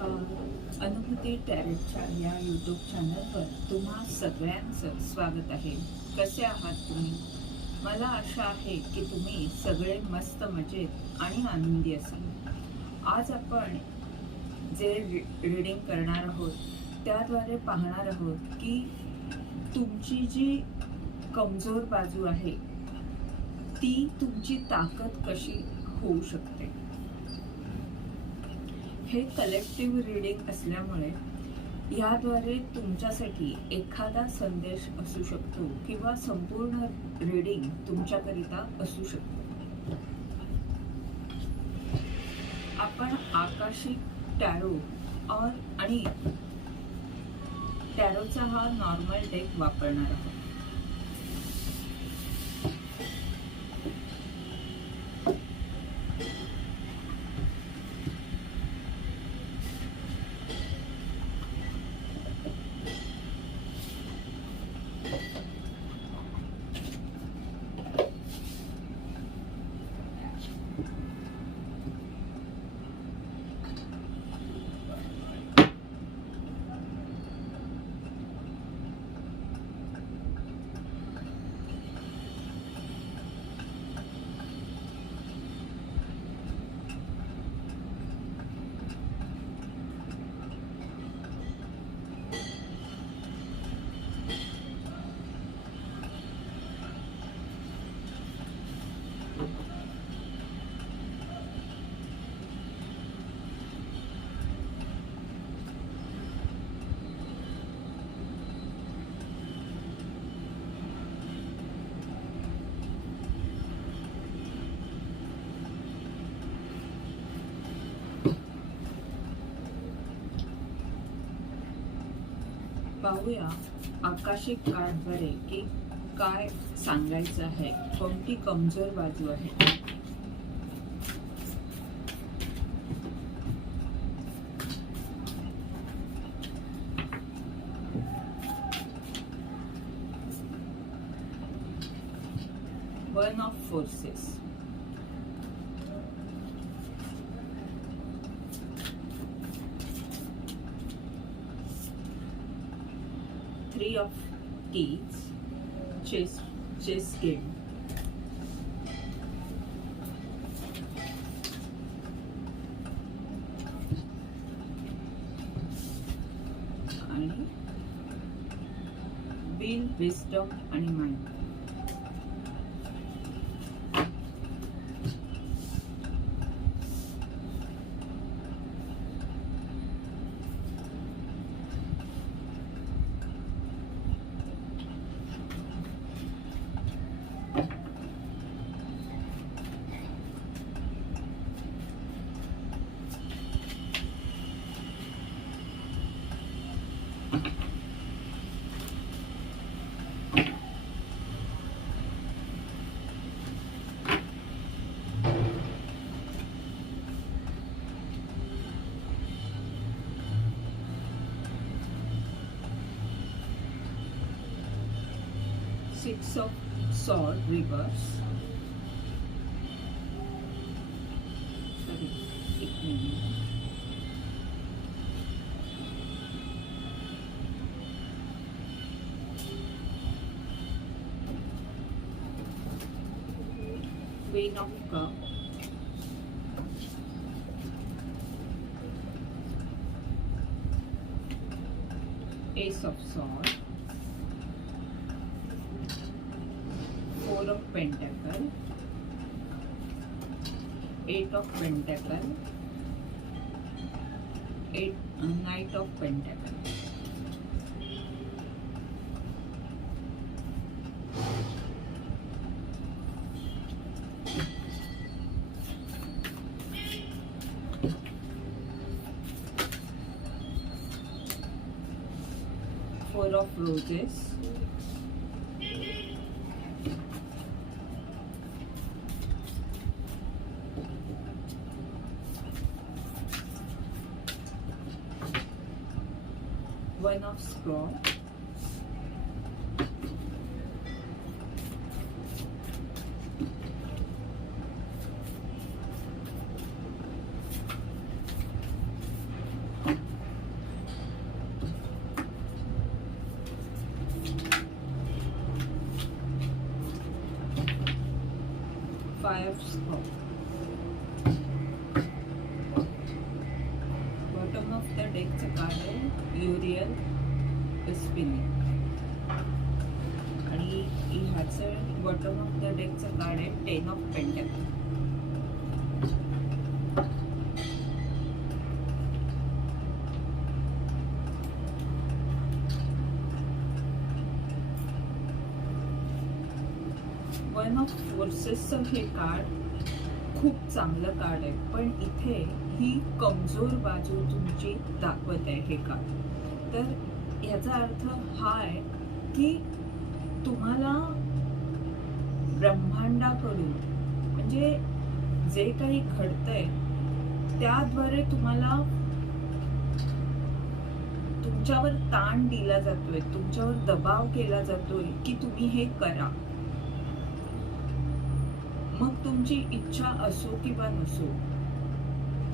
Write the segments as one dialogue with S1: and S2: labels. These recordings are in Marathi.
S1: नमस्कार अनुभूती टॅरेटच्या या यूट्यूब चॅनलवर तुम्हा सगळ्यांचं स्वागत आहे. कसे आहात तुम्ही? मला आशा आहे की तुम्ही सगळे मस्त मजेत आणि आनंदी असाल. आज आपण जे रीडिंग करणार आहोत त्याद्वारे पाहणार आहोत की तुमची जी कमजोर बाजू आहे ती तुमची ताकद कशी होऊ शकते? हे कलेक्टिव्ह रीडिंग असल्यामुळे याद्वारे तुमच्यासाठी एखादा संदेश असू शकतो किंवा संपूर्ण रीडिंग तुमच्याकरिता असू शकतो. आपण आकाशिक टॅरो और आणि टॅरोचा हा नॉर्मल डेक वापरणार आहोत. पाहूया आकाशिक काळद्वारे की काय सांगायचं आहे. कोणती कमजोर बाजू आहे? One of forces Kings chess chess and Being wisdom and mind. Six of sword reverse Sorry. Queen of Cup Ace of Sword Four of Pentacle, Eight of Pentacle, Eight uh, Knight of Pentacle. Four of Roses. 5 bottom of the deck चं कार्ड आहे युरियल स्पिनिंग आणि ह्याचं बॉटम ऑफ द डेकचं कार्ड आहे ten of pentacle one of फोर्सेसचं हे कार्ड खूप चांगलं कार्ड आहे. पण इथे ही कमजोर बाजू तुमची दाखवत आहे हे कार्ड तर याचा अर्थ हा आहे की तुम्हाला ब्रह्मांडाकडून म्हणजे जे काही घडतंय त्याद्वारे तुम्हाला तुमच्यावर ताण दिला जातोय तुमच्यावर दबाव केला जातोय की तुम्ही हे करा. मग तुमची इच्छा असो किंवा नसो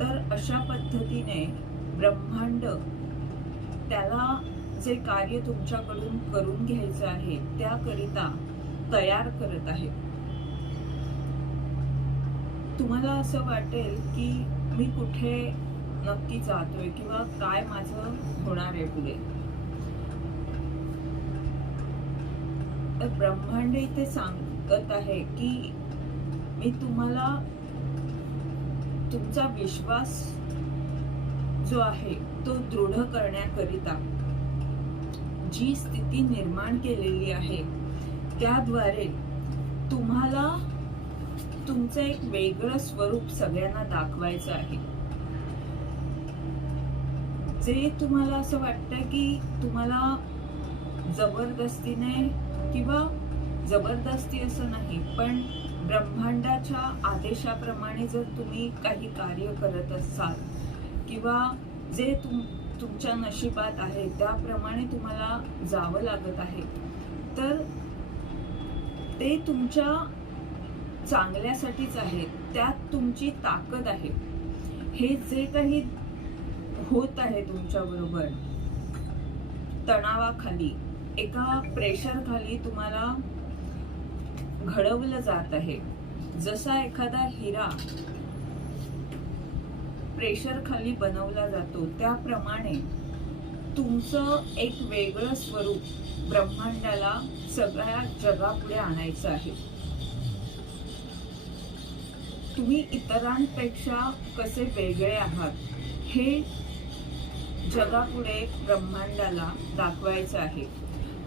S1: तर अशा पद्धतीने ब्रह्मांड त्याला जे कार्य तुमच्याकडून करून घ्यायचं आहे त्याकरिता तयार करत आहे. तुम्हाला असं वाटेल की मी कुठे नक्की जातोय किंवा काय माझं होणार आहे पुढे. तर ब्रह्मांड इथे सांगत आहे की मी तुम्हाला तुमचा विश्वास जो आहे तो दृढ करण्याकरिता जी स्थिती निर्माण केलेली आहे त्याद्वारे तुम्हाला तुमचं एक वेगळं स्वरूप सगळ्यांना दाखवायचं आहे. जे तुम्हाला असं वाटतं की तुम्हाला जबरदस्तीने किंवा जबरदस्ती असं नाही पण ब्रह्मांडाच्या आदेशाप्रमाणे जर तुम्ही काही कार्य करत असाल किंवा जे तुम तुमच्या नशिबात आहे त्याप्रमाणे तुम्हाला जावं लागत आहे तर ते तुमच्या चांगल्यासाठीच आहे त्यात तुमची ताकद आहे. हे जे काही होत आहे तुमच्याबरोबर तणावाखाली एका प्रेशरखाली तुम्हाला घडवलं जात आहे. जसा एखादा हिरा प्रेशर खाली बनवला जातो त्याप्रमाणे तुमचं एक वेगळं स्वरूप ब्रह्मांडाला सगळ्या जगापुढे आणायचं आहे. तुम्ही इतरांपेक्षा कसे वेगळे आहात हे जगापुढे ब्रह्मांडाला दाखवायचं आहे.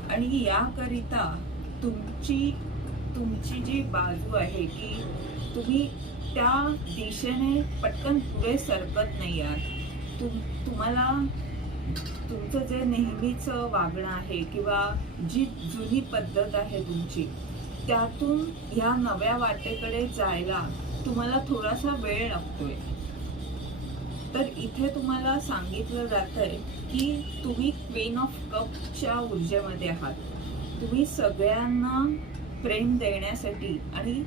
S1: आणि याकरिता तुमची तुमची जी बाजू आहे की तुम्ही त्या दिशेने पटकन पुढे सरकत नाही आहात. तुम तुम्हाला तुमचं जे नेहमीचं वागणं आहे किंवा जी जुनी पद्धत आहे तुमची त्यातून ह्या नव्या वाटेकडे जायला तुम्हाला थोडासा वेळ लागतोय. तर इथे तुम्हाला सांगितलं जात आहे की तुम्ही क्वीन ऑफ कपच्या ऊर्जेमध्ये आहात. तुम्ही सगळ्यांना प्रेम देण्यासाठी आणि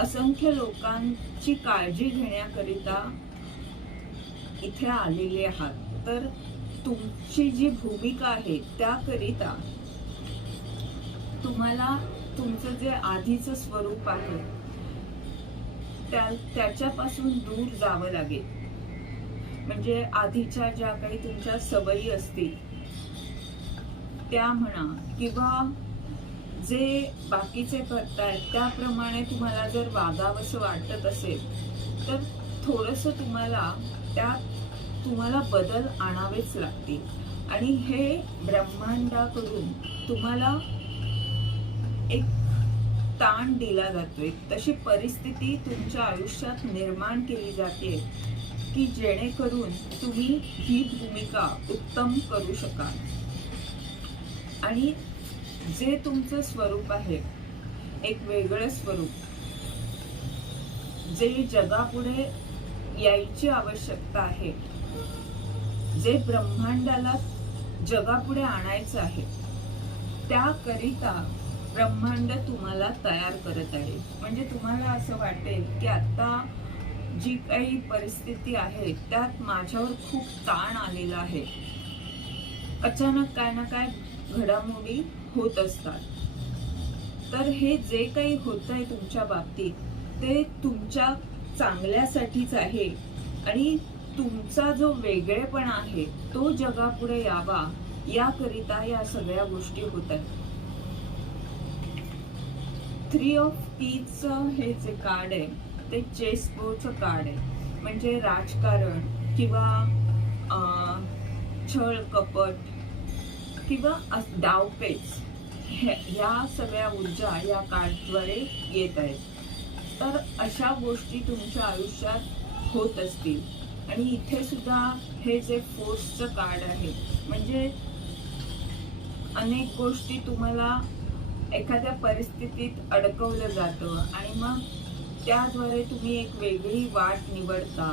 S1: असंख्य लोकांची काळजी घेण्याकरिता इथे आलेले आहात. तर तुमची जी भूमिका आहे त्याकरिता तुम्हाला तुमचं जे आधीचं स्वरूप आहे त्या त्याच्यापासून दूर जावं लागेल. म्हणजे आधीच्या ज्या काही तुमच्या सवयी असतील त्या म्हणा किंवा जे बाकीचे करतायत त्याप्रमाणे तुम्हाला जर वागावंसं वाटत असेल तर थोडंसं तुम्हाला त्यात तुम्हाला बदल आणावेच लागतील. आणि हे ब्रह्मांडाकडून तुम्हाला एक ताण दिला जातोय. तशी परिस्थिती तुमच्या आयुष्यात निर्माण केली जाते की जेणेकरून तुम्ही ही भूमिका उत्तम करू शकाल. आणि जे तुमचं स्वरूप आहे एक वेगळं स्वरूप. जे जगापुढे यायची आवश्यकता आहे जे ब्रह्मांडाला जगापुढे आणायचं आहे त्याकरिता ब्रह्मांड तुम्हाला तयार करत आहे. म्हणजे तुम्हाला असं वाटेल की आता जी काही परिस्थिती आहे त्यात माझ्यावर खूप ताण आलेला आहे. अचानक काय ना काय घडामोडी होत असतात. तर हे जे काही होत आहे तुमच्या बाबतीत ते तुमच्या चांगल्यासाठीच आहे. आणि तुमचा जो वेगळेपणा आहे तो जगापुढे यावा याकरिता या सगळ्या गोष्टी होत आहेत थ्री ऑफ कीजचं हे जे कार्ड आहे ते चेस बोर्डचं कार्ड आहे. म्हणजे राजकारण किंवा अं, छळ कपट किंवा डावपेच ह्या सगळ्या ऊर्जा या कार्डद्वारे येत आहेत. तर अशा गोष्टी तुमच्या आयुष्यात होत असतील. आणि इथे सुद्धा हे जे फोर्सचं कार्ड आहे म्हणजे अनेक गोष्टी तुम्हाला एखाद्या परिस्थितीत अडकवलं जातं आणि मग त्याद्वारे तुम्ही एक वेगळी वाट निवडता.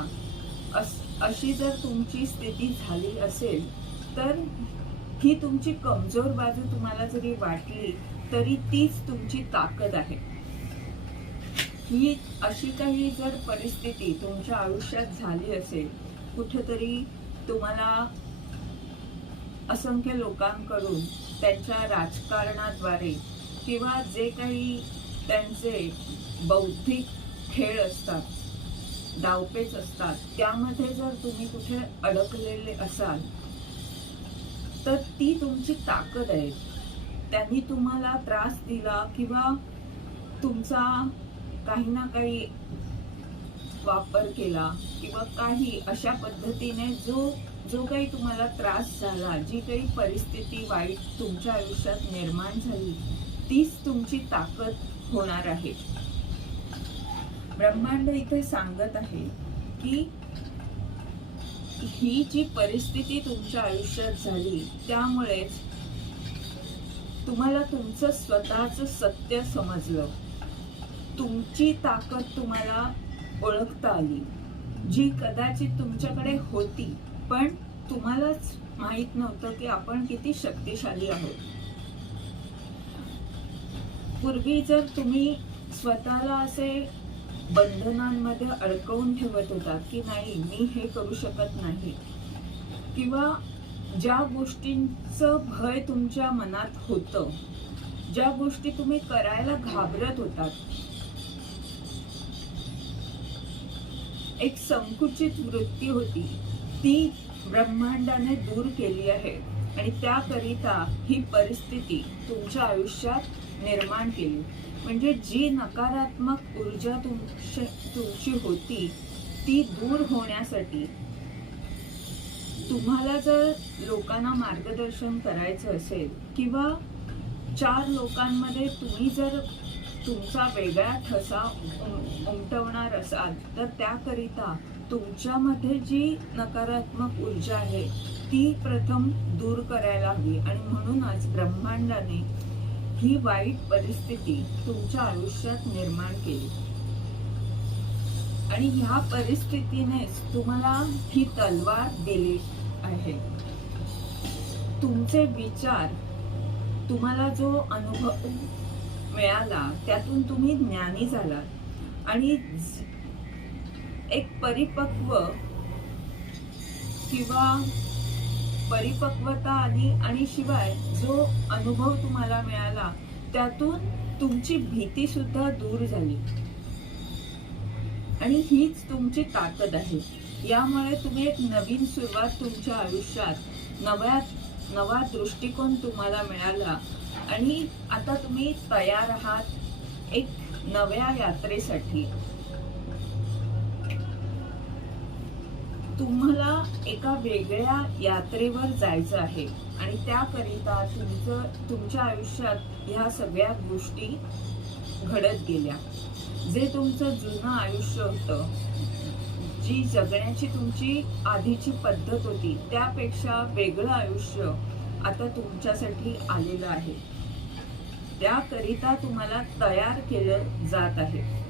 S1: अस अशी जर तुमची स्थिती झाली असेल तर ही तुमची कमजोर बाजू तुम्हाला जरी वाटली तरी तीच तुमची ताकद आहे. ही अशी काही जर परिस्थिती तुमच्या आयुष्यात झाली असेल कुठेतरी तुम्हाला असंख्य लोकांकडून त्यांच्या राजकारणाद्वारे किंवा जे काही त्यांचे बौद्धिक खेळ असतात डावपेच असतात त्यामध्ये जर तुम्ही कुठे अडकलेले असाल तर ती तुमची ताकद आहे. त्यांनी तुम्हाला त्रास दिला किंवा तुमचा काही ना काही वापर केला किंवा काही अशा पद्धतीने जो जो काही तुम्हाला त्रास झाला जी काही परिस्थिती वाईट तुमच्या आयुष्यात निर्माण झाली तीच तुमची ताकद होणार आहे. ब्रह्मांड इथे सांगत आहे की ही जी परिस्थिती तुमच्या आयुष्यात झाली त्यामुळेच तुम्हाला तुमचं स्वतःच सत्य समजलं. तुमची ताकद तुम्हाला ओळखता आली जी कदाचित तुमच्याकडे होती पण तुम्हालाच माहीत नव्हतं की आपण किती शक्तिशाली आहोत. पूर्वी जर तुम्ही स्वतःला असे बंधनांमध्ये अडकवून ठेवत होता की नाही मी हे करू शकत नाही. किंवा ज्या गोष्टींचं भय तुमच्या मनात होतं ज्या गोष्टी तुम्ही करायला घाबरत होतात एक संकुचित वृत्ती होती. ती ब्रह्मांडाने दूर केली आहे आणि त्याकरिता ही परिस्थिती तुमच्या आयुष्यात निर्माण केली. म्हणजे जी नकारात्मक ऊर्जा तुमच्या तुमची होती ती दूर होण्यासाठी तुम्हाला जर लोकांना मार्गदर्शन करायचं असेल किंवा चार लोकांमध्ये तुम्ही जर तुमचा वेगळा ठसा उम- उमटवणार असाल तर त्याकरिता तुमच्यामध्ये जी नकारात्मक ऊर्जा आहे ती प्रथम दूर करायला हवी. आणि म्हणूनच ब्रह्मांडाने ही वाईट परिस्थिती तुमच्या आयुष्यात निर्माण केली. आणि ह्या परिस्थितीनेच तुम्हाला ही तलवार दिली आहे. तुमचे विचार तुम्हाला जो अनुभव मिळाला त्यातून तुम्ही ज्ञानी झालात. आणि एक परिपक्व किंवा परिपक्वता आली आणि शिवाय जो अनुभव तुम्हाला मिळाला त्यातून तुमची भीती सुद्धा दूर झाली. आणि हीच तुमची ताकद आहे. यामुळे तुम्ही एक नवीन सुरुवात तुमच्या आयुष्यात नव्या नवा दृष्टिकोन तुम्हाला मिळाला. आणि आता तुम्ही तयार आहात एक नव्या यात्रेसाठी. तुम्हाला एका वेगळ्या यात्रेवर जायचं आहे आणि त्याकरिता तुमचं तुमच्या आयुष्यात ह्या सगळ्या गोष्टी घडत गेल्या. जे तुमचं जुनं आयुष्य होतं जी जगण्याची तुमची आधीची पद्धत होती त्यापेक्षा वेगळं आयुष्य आता तुमच्यासाठी आलेलं आहे. त्याकरिता तुम्हाला तयार केलं जात आहे.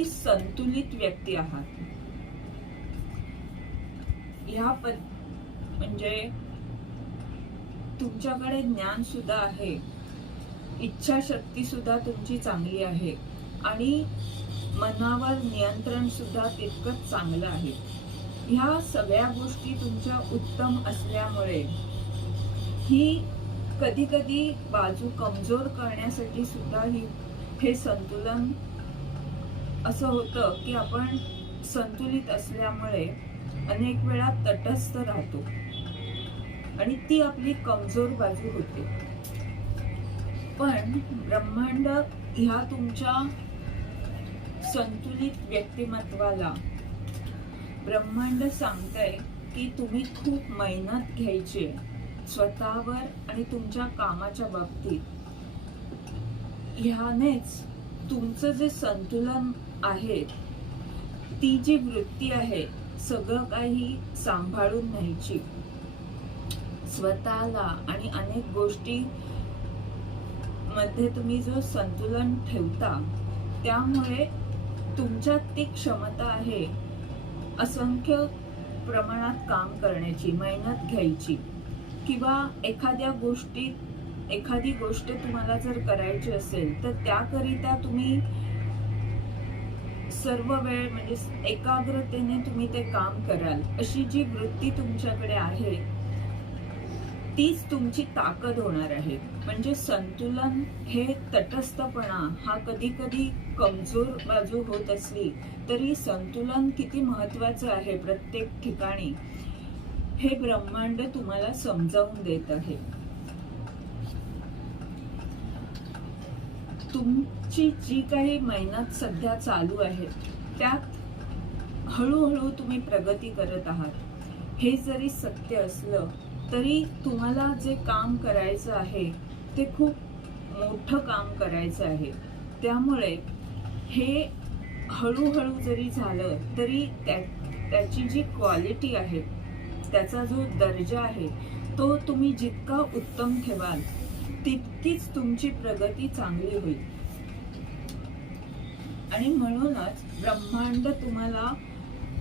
S1: तुम्ही संतुलित व्यक्ती आहात. ह्या पद म्हणजे तुमच्याकडे ज्ञान सुद्धा आहे. इच्छाशक्ती सुद्धा तुमची चांगली आहे. आणि मनावर नियंत्रण सुद्धा तितकंच चांगलं आहे. ह्या सगळ्या गोष्टी तुमच्या उत्तम असल्यामुळे ही कधी कधी बाजू कमजोर करण्यासाठी सुद्धा ही हे संतुलन असं होतं की आपण संतुलित असल्यामुळे अनेक वेळा तटस्थ राहतो. आणि ती आपली कमजोर बाजू होते. पण ब्रह्मांड ह्या तुमच्या संतुलित व्यक्तिमत्वाला ब्रह्मांड सांगतंय की तुम्ही खूप मेहनत घ्यायची स्वतःवर आणि तुमच्या कामाच्या बाबतीत. ह्यानेच तुमचं जे संतुलन आहे ती जी वृत्ती आहे सगळं काही सांभाळून न्यायची. स्वतःला आणि अनेक गोष्टी मध्ये तुम्ही जो संतुलन ठेवता त्यामुळे तुमच्यात ती क्षमता आहे असंख्य प्रमाणात काम करण्याची मेहनत घ्यायची. किंवा एखाद्या गोष्टीत एखादी गोष्ट तुम्हाला जर करायची असेल तर त्याकरिता तुम्ही सर्व वेळ म्हणजे एकाग्रतेने तुम्ही ते काम कराल. अशी जी वृत्ती तुमच्याकडे आहे तीच तुमची ताकद होणार आहे. म्हणजे संतुलन हे तटस्थपणा हा कधी कधी कमजोर बाजू होत असली तरी संतुलन किती महत्वाचं आहे प्रत्येक ठिकाणी हे ब्रह्मांड तुम्हाला समजावून देत आहे. तुमची जी काही मेहनत सध्या चालू आहे त्यात हळूहळू तुम्ही प्रगती करत आहात. हे जरी सत्य असलं तरी तुम्हाला जे काम करायचं आहे ते खूप मोठं काम करायचं आहे. त्यामुळे हे हळूहळू जरी झालं तरी त्या त्याची जी क्वालिटी आहे त्याचा जो दर्जा आहे तो तुम्ही जितका उत्तम ठेवाल तितकीच तुमची प्रगती चांगली होईल. आणि म्हणूनच ब्रह्मांड तुम्हाला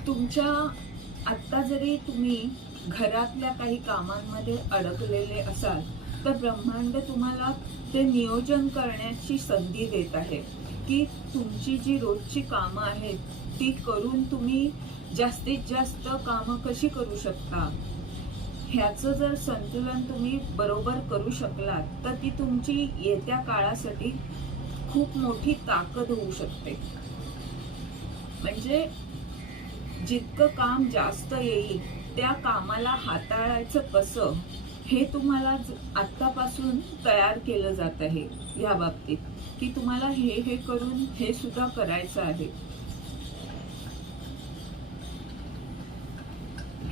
S1: तुमच्या आत्ता जरी तुम्ही घरातल्या काही कामांमध्ये अडकलेले असाल तर ब्रह्मांड तुम्हाला ते नियोजन करण्याची संधी देत आहे की तुमची जी रोजची कामं आहेत ती करून तुम्ही जास्तीत जास्त कामं कशी करू शकता? ह्याचं जर संतुलन तुम्ही बरोबर करू शकलात तर ती तुमची येत्या काळासाठी खूप मोठी ताकद होऊ शकते. म्हणजे जितकं काम जास्त येईल त्या कामाला हाताळायचं कसं हे तुम्हाला आत्तापासून तयार केलं जात आहे या बाबतीत. की तुम्हाला हे हे करून हे सुद्धा करायचं आहे.